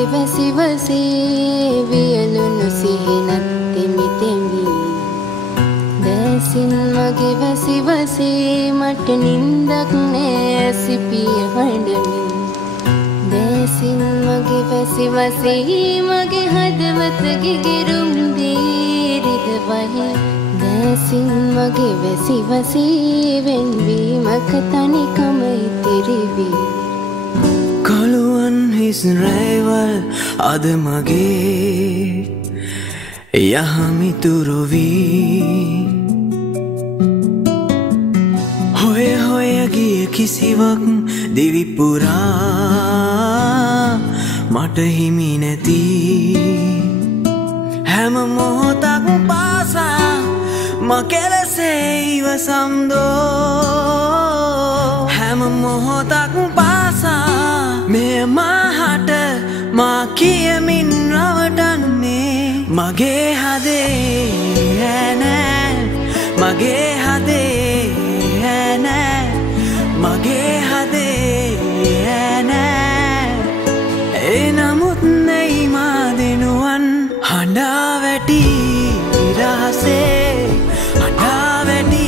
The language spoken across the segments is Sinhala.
මගේ වැසිවසේ වියලුණු සිහිනත් තෙමි තෙමි දැසින් මගේ වැසිවසේ මට නින්දක් නෑ සිපිය හඬමින් දැසින් මගේ වැසිවසේ මගේ හදවත ගිගිරුම් දීරිදවයි දැසින් මගේ වැසිවසේ වෙන්වීමක තනිකම ඉතිරිවී කළුවන් හිස් රැවල් අද මගේ යහමිතුරු වී හොය හොය ගිය කිසිවක් දිවි පුරා මට හිමි නැති හැම මොහොතක් පාසා මකෙලසේ ඉවසම්දෝ හැම මොහොතක් පාසා මේ මහට මා කියමින් රවටන්නේ මගේ හදේ ඇනෑ මගේ හදේ ඇනෑ මගේ හදේ ඇනෑ එනමුත් නෙයි මා දෙනුවන් හඬා වැටි රහසේ හඬා වැටි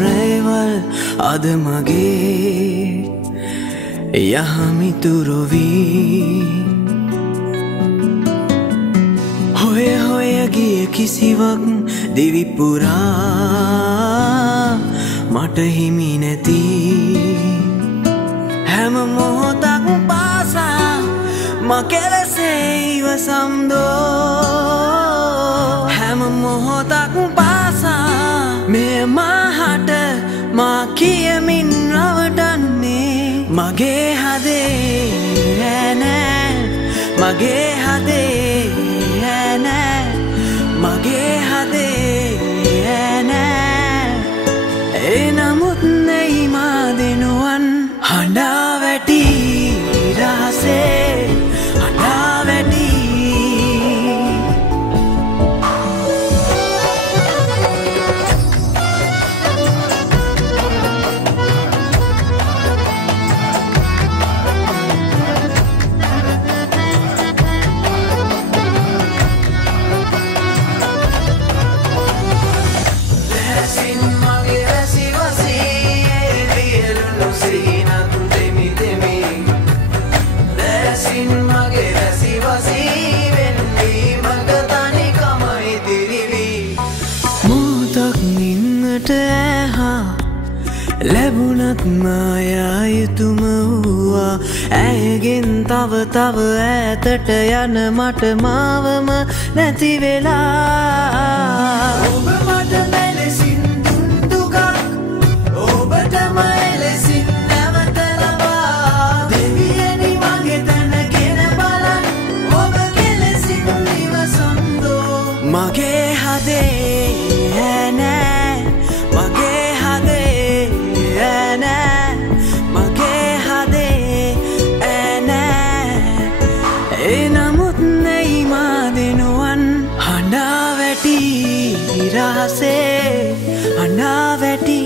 රැවල් අද මගේ යහමිතුරු වී හොය හොය ගිය කිසිවක් දිවි පුරා මට හිමි නැති හැම මොහොතක් පාසා මකෙලසේ ඉවසම්දෝ හැම මොහොතක් පාසා මේ මහට මා කියමින් රවටන්නේ මගේ හදේ ඇනෑ මගේ හදේ ඇනෑ මගේ හදේ ඇනෑ එනමුත් නෙයි මා දෙනුවන් හඬා වැටි රහසේ හඬා වැටි ලැබුණත් මායා යුතුම වූවා ඇයගෙන් තව තව ඈතට යන මට මාවම නැති වෙලා ඔබ මට මෙලෙසින් දුන් දුකක් ඔබටම එලෙසින් නැවත ලබා දෙවියනි මගේ තැනගෙන බලන්න ඔබ කෙලෙසින් ඉවසම්දෝ මගේ හදේ ඇනෑ මගේ හදේ මගේ හදේ ඇනෑ එනමුත් නෙයි මා දෙනුවන් හඬා වැටි රහසේ හඬා වැටි